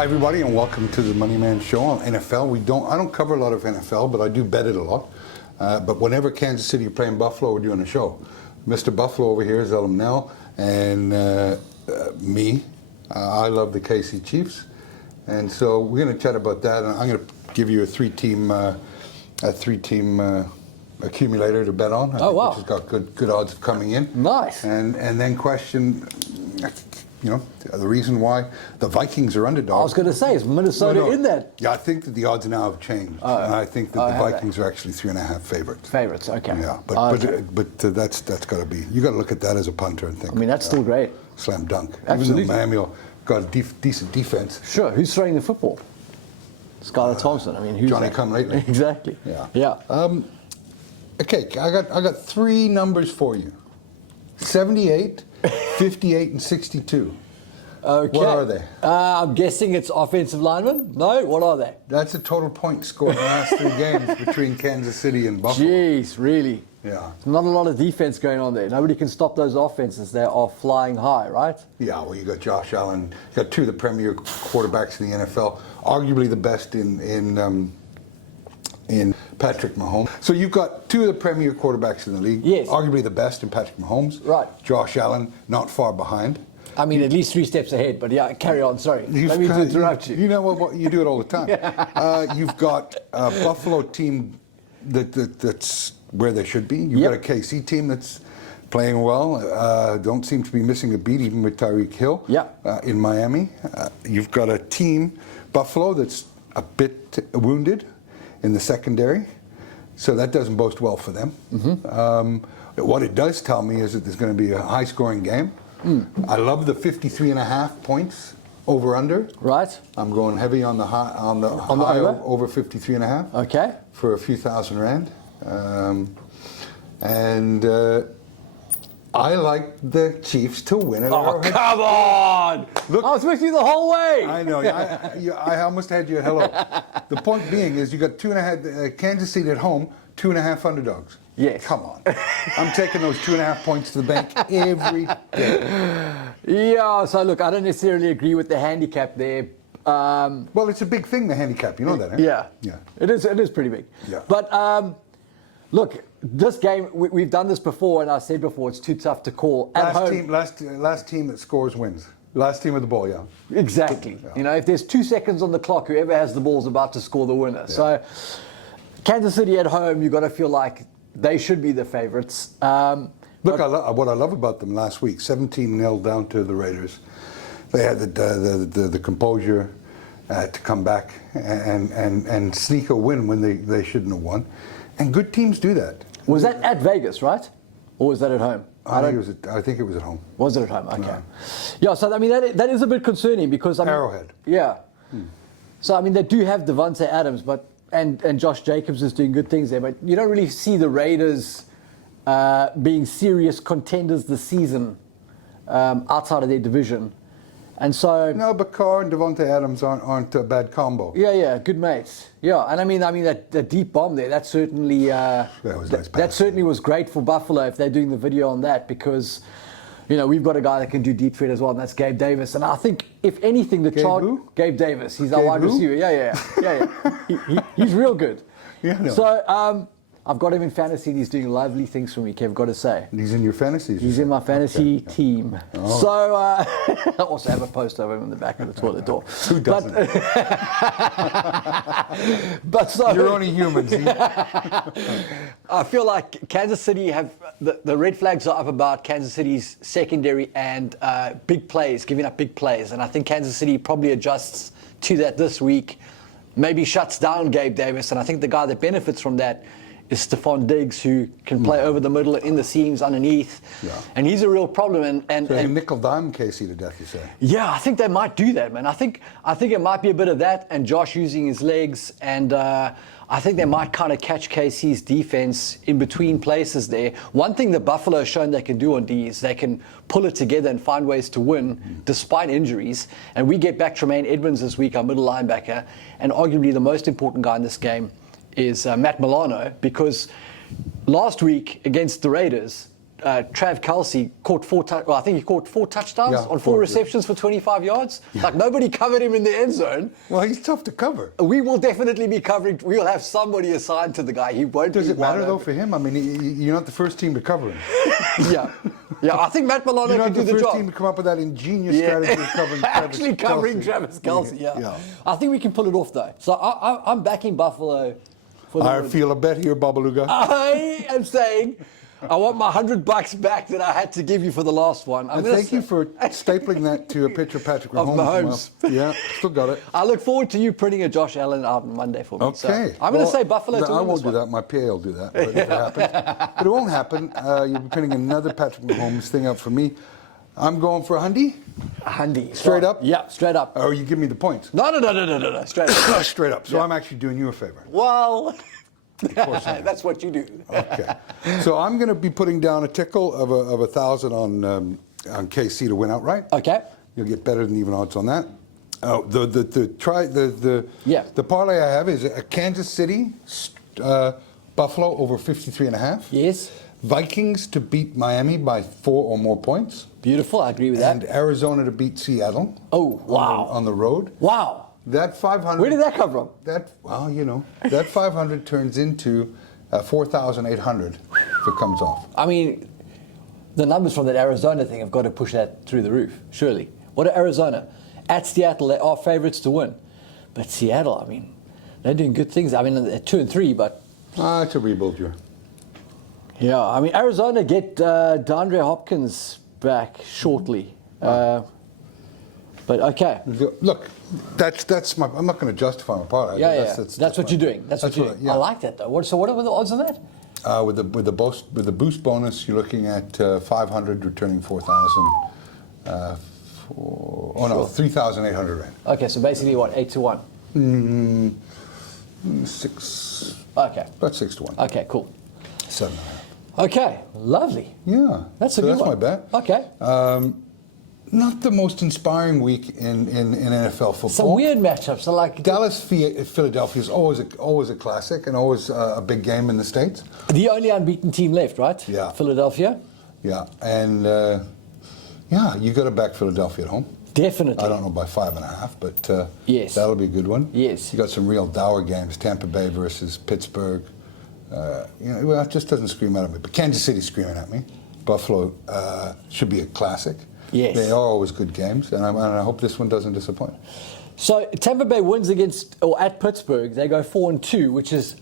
Hi everybody, and welcome to the Money Man Show on NFL. I don't cover a lot of NFL, but I do bet it a lot. But whenever Kansas City are playing Buffalo, we're doing a show. Mr. Buffalo over here is Elam Nell, and me. I love the KC Chiefs, and so we're going to chat about that. And I'm going to give you a three-team accumulator to bet on. Oh, wow. Which has got good odds of coming in. Nice. And then question, the reason why the Vikings are underdogs. I was going to say, is Minnesota in that? Yeah, I think that the odds now have changed. And I think that the Vikings are actually 3.5 favorites. Favorites, okay. Yeah, but that's got to be, you got to look at that as a punter and think. I mean, that's still great. Slam dunk. Absolutely. Even though Miami got a decent defense. Sure, who's throwing the football? Skylar Thompson. I mean, who's Johnny that? come lately. Exactly. Yeah. Okay, I got three numbers for you. 78, 58, and 62. Okay. What are they? I'm guessing it's offensive linemen? No? What are they? That's a total point score in the last three games between Kansas City and Buffalo. Jeez, really? Yeah. Not a lot of defense going on there. Nobody can stop those offenses. They are flying high, right? Yeah, well, you got Josh Allen. You got two of the premier quarterbacks in the NFL, arguably the best in Patrick Mahomes. So you've got two of the premier quarterbacks in the league. Yes. Arguably the best in Patrick Mahomes. Right. Josh Allen, not far behind. I mean, at least 3 steps ahead, but yeah, carry on, sorry. Let me interrupt you. You know what, you do it all the time. You've got a Buffalo team that's where they should be. You've got a KC team that's playing well, don't seem to be missing a beat even with Tyreek Hill in Miami. You've got a team, Buffalo, that's a bit wounded in the secondary, so that doesn't boast well for them. What it does tell me is that there's going to be a high-scoring game. I love the 53.5 points over under. Right. I'm going heavy on the high over 53.5. Okay. For a few thousand rand. I like the Chiefs to win it. Oh, come on! Look, I was with you the whole way. I know. I almost had you at hello. The point being is you got 2.5 Kansas City at home, 2.5 underdogs. Yes. Come on. I'm taking those 2.5 points to the bank every day. Yeah, so look, I don't necessarily agree with the handicap there. Well, it's a big thing, the handicap. You know that, eh? Yeah. It is pretty big. Yeah. But look, this game, we've done this before, and I said before, it's too tough to call. Last team that scores wins. Last team with the ball, yeah. Exactly. Yeah. If there's 2 seconds on the clock, whoever has the ball is about to score the winner. Yeah. So Kansas City at home, you've got to feel like they should be the favorites. Look, what I love about them last week, 17-0 down to the Raiders. They had the composure to come back and sneak a win when they shouldn't have won. And good teams do that. Was that at Vegas, right? Or was that at home? I think it was at home. Was it at home? Okay. Yeah, so I mean, that is a bit concerning because... Arrowhead. Yeah. So, I mean, they do have Devontae Adams, but and Josh Jacobs is doing good things there, but you don't really see the Raiders being serious contenders this season outside of their division. And so... No, but Carr and Devontae Adams aren't a bad combo. Yeah, good mates. Yeah, and I mean that deep bomb there, that certainly that certainly was great for Buffalo if they're doing the video on that, because we've got a guy that can do deep threat as well, and that's Gabe Davis. And I think if anything, Gabe Davis, he's our wide receiver. Yeah. He's real good. Yeah. No. So I've got him in fantasy, and he's doing lovely things for me, Kev, got to say. He's in your fantasies? He's in my fantasy team. Oh. So I also have a poster of him in the back of the toilet door. Who doesn't? But so... You're only humans. I feel like Kansas City have... The red flags are up about Kansas City's secondary and big plays, giving up big plays. And I think Kansas City probably adjusts to that this week, maybe shuts down Gabe Davis. And I think the guy that benefits from that is Stephon Diggs, who can play over the middle, in the seams, underneath. Yeah. And he's a real problem. And nickel dime Casey to death, you say? Yeah, I think they might do that, man. I think it might be a bit of that, and Josh using his legs, and I think they might kind of catch KC's defense in between places there. One thing that Buffalo has shown they can do on D is they can pull it together and find ways to win despite injuries. And we get back Tremaine Edmonds this week, our middle linebacker, and arguably the most important guy in this game is Matt Milano, because last week against the Raiders, Trav Kelsey caught I think he caught 4 touchdowns on 4 receptions for 25 yards. Yeah. Like, nobody covered him in the end zone. Well, he's tough to cover. We will definitely be covering. We'll have somebody assigned to the guy. He won't. Does it matter though for him? I mean, you're not the first team to cover him. Yeah. I think Matt Milano can do the job. You're not the first team to come up with that ingenious strategy of covering actually covering Travis Kelsey. Yeah. I think we can pull it off though. So I'm backing Buffalo. I feel a bet here, Babaluga. I am saying, I want my $100 back that I had to give you for the last one. Thank you for stapling that to a picture of Patrick Mahomes. Well, yeah, still got it. I look forward to you printing a Josh Allen out on Monday for me. Okay. So I'm going to say Buffalo to win. I won't do that. My PA will do that. But if it happens. But it won't happen. You'll be printing another Patrick Mahomes thing up for me. I'm going for a hundy. A hundy. Straight up? Yeah, straight up. Or you give me the points? No. Straight up. Straight up. So I'm actually doing you a favor. Well, that's what you do. Okay. So I'm going to be putting down a tickle of 1,000 on KC to win outright. Okay. You'll get better than even odds on that. The parlay I have is a Kansas City, Buffalo over 53.5. Yes. Vikings to beat Miami by 4 or more points. Beautiful, I agree with that. And Arizona to beat Seattle. Oh, wow. On the road. Wow. That 500. Where did that come from? That 500 turns into 4,800 if it comes off. I mean, the numbers from that Arizona thing have got to push that through the roof, surely. What are Arizona? At Seattle, they are favourites to win. But Seattle, I mean, they're doing good things. I mean, they're 2-3, but... It's a rebuild year. Yeah, I mean, Arizona get DeAndre Hopkins back shortly. But okay. Look, that's my. I'm not going to justify my part. That's what you're doing. That's what you're doing. I like that though. So what are the odds on that? With the boost bonus, you're looking at 500 returning 4,000. 3,800 rand. Okay, so basically what, 8-1? 6. Okay. About 6-1. Okay, cool. 7.5. Okay, lovely. Yeah. That's a good one. That's my bet. Okay. Not the most inspiring week in NFL football. Some weird matchups. So like Dallas, Philadelphia is always a classic and always a big game in the States. The only unbeaten team left, right? Yeah. Philadelphia. Yeah, and you got to back Philadelphia at home. Definitely. I don't know by 5.5, but yes, that'll be a good one. Yes. You got some real dour games: Tampa Bay versus Pittsburgh. It just doesn't scream out at me. But Kansas City's screaming at me. Buffalo should be a classic. Yes. They are always good games, and I hope this one doesn't disappoint. So Tampa Bay wins at Pittsburgh. They go 4-2, which is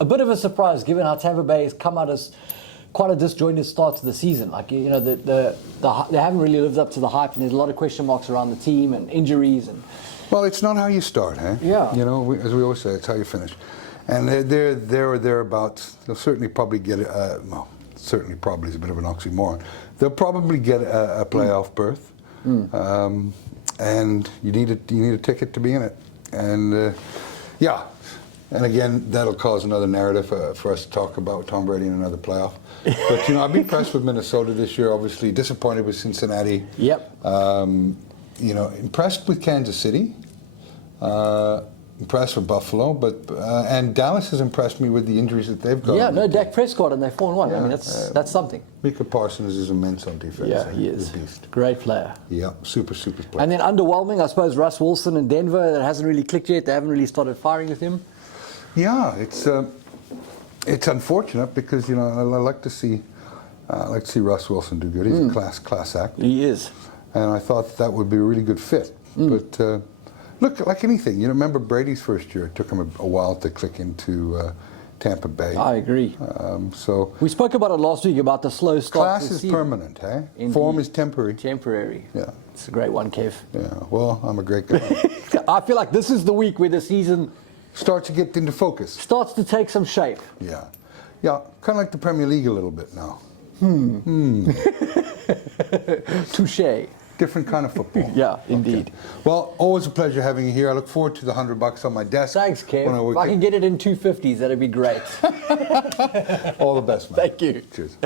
a bit of a surprise given how Tampa Bay has come out as quite a disjointed start to the season. Like, they haven't really lived up to the hype, and there's a lot of question marks around the team and injuries. Well, it's not how you start, eh? Yeah. As we always say, it's how you finish. And they're there or thereabouts. They'll certainly probably get certainly probably is a bit of an oxymoron. They'll probably get a playoff berth, and you need a ticket to be in it. And and again, that'll cause another narrative for us to talk about Tom Brady in another playoff. But I've been impressed with Minnesota this year. Obviously, disappointed with Cincinnati. Yep. Impressed with Kansas City. Impressed with Buffalo, and Dallas has impressed me with the injuries that they've got. Yeah, no Dak Prescott, and they're 4-1. I mean, that's something. Micah Parsons is immense on defense. Yeah, he is. He's a beast. Great player. Yeah, super player. And then underwhelming, I suppose, Russ Wilson in Denver. That hasn't really clicked yet. They haven't really started firing with him. Yeah, it's unfortunate because I like to see Russ Wilson do good. He's a class act. He is. And I thought that would be a really good fit, but. Look, like anything, remember Brady's first year. It took him a while to click into Tampa Bay. I agree. So we spoke about it last week about the slow start. Class is permanent, eh? Form is temporary. Temporary. Yeah. It's a great one, Kev. Yeah, well, I'm a great guy. I feel like this is the week where the season starts to get into focus. Starts to take some shape. Yeah. Yeah, kind of like the Premier League a little bit now. Touché. Different kind of football. Yeah, indeed. Okay. Well, always a pleasure having you here. I look forward to the $100 on my desk. Thanks, Kev. If I can get it in 250s, that'd be great. All the best, man. Thank you. Cheers.